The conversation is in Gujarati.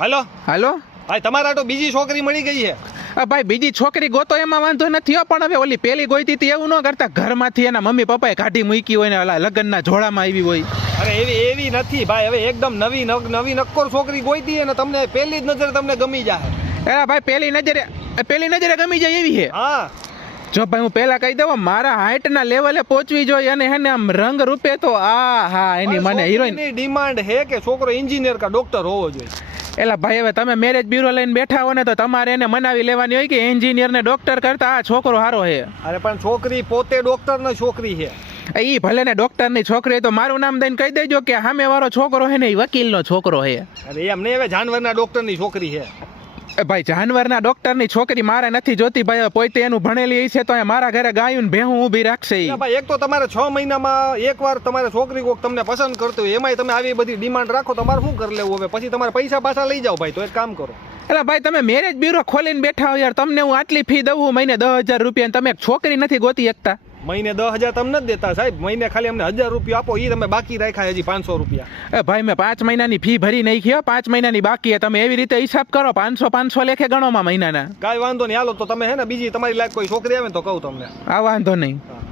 હાલો હાલો ભાઈ, તમારા તો બીજી છોકરી મળી ગઈ છે. ભાઈ બીજી છોકરી ગોતો એમાં વાંધો નથી હો, પણ હવે ઓલી પેલી ગોઈતી હતી એવું ન કરતા ઘરમાંથી એના મમ્મી પપ્પાએ કાઢી મૂકી હોય ને ઓલા લગ્નના જોડામાં આવી હોય. અરે એવી નથી ભાઈ, હવે એકદમ નવી નક્કોર છોકરી ગોઈતી ને તમને પહેલી જ નજરે તમને ગમી જાય. એલા ભાઈ પેલી નજરે ગમી જાય એવી છે. હા જો ભાઈ હું પહેલા કહી દઉં, મારા હાઈટના લેવલે પહોંચવી જોઈએ અને હેને આમ રંગ રૂપે તો એની મને હિરોઈન ડિમાન્ડ છે કે છોકરો એન્જિનિયર કા ડોક્ટર હોવો જોઈએ. એલા ભાઈ હવે તમે મેરેજ બ્યુરો લઈને બેઠા હો ને તો તમારે એને મનાવી લેવાની હોય કે એન્જિનિયર ને ડોક્ટર કરતા આ છોકરો સારો છે. અરે પણ છોકરી પોતે ડોક્ટર ને છોકરી છે. ઈ ભલે ને ડોક્ટર ની છોકરી તો મારું નામ દઈને કહી દેજો કે સામે વાળો છોકરો છે ને એ વકીલ નો છોકરો છે. અરે એમ નહીં, હવે જાનવરના ડોક્ટર ની છોકરી છે. ભાઈ જાનવરના ડોક્ટર ની છોકરી મારે નથી જોતી ભાઈ, પોતે એનું ભણેલી છે તો મારા ઘરે ગાયું ને ભેહું ઊભી રાખશે. ભાઈ એક તો તમારે 6 મહિનામાં એકવાર તમારે છોકરી કોક તમને પસંદ કરતો હોય, એમાંય તમે આવી બધી ડિમાન્ડ રાખો, તમારે શું કરી લેવું? હવે પછી તમારે પૈસા પાછા લઈ જાઓ ભાઈ. તો એક કામ કરો. એટલે ભાઈ તમે મેરેજ બ્યુરો ખોલીને બેઠા હો યાર, તમને હું આટલી ફી દઉં મહિને 10,000 રૂપિયા, તમે એક છોકરી નથી ગોતી શકતા. મહિને 10,000 તમને જ દેતા સાહેબ, મહિને ખાલી અમને 1,000 રૂપિયા આપો, એ તમે બાકી રાખ્યા હજી 500 રૂપિયા. ભાઈ મેં 5 મહિનાની ફી ભરી નાખી, 5 મહિનાની બાકી, તમે એવી રીતે હિસાબ કરો, 500 લેખે ગણોમાં મહિનાના. કાંઈ વાંધો નહીં, હાલો તો તમે હે ને બીજી તમારી લાયક કોઈ છોકરી આવે તો કહું તમને. આ વાંધો નહીં.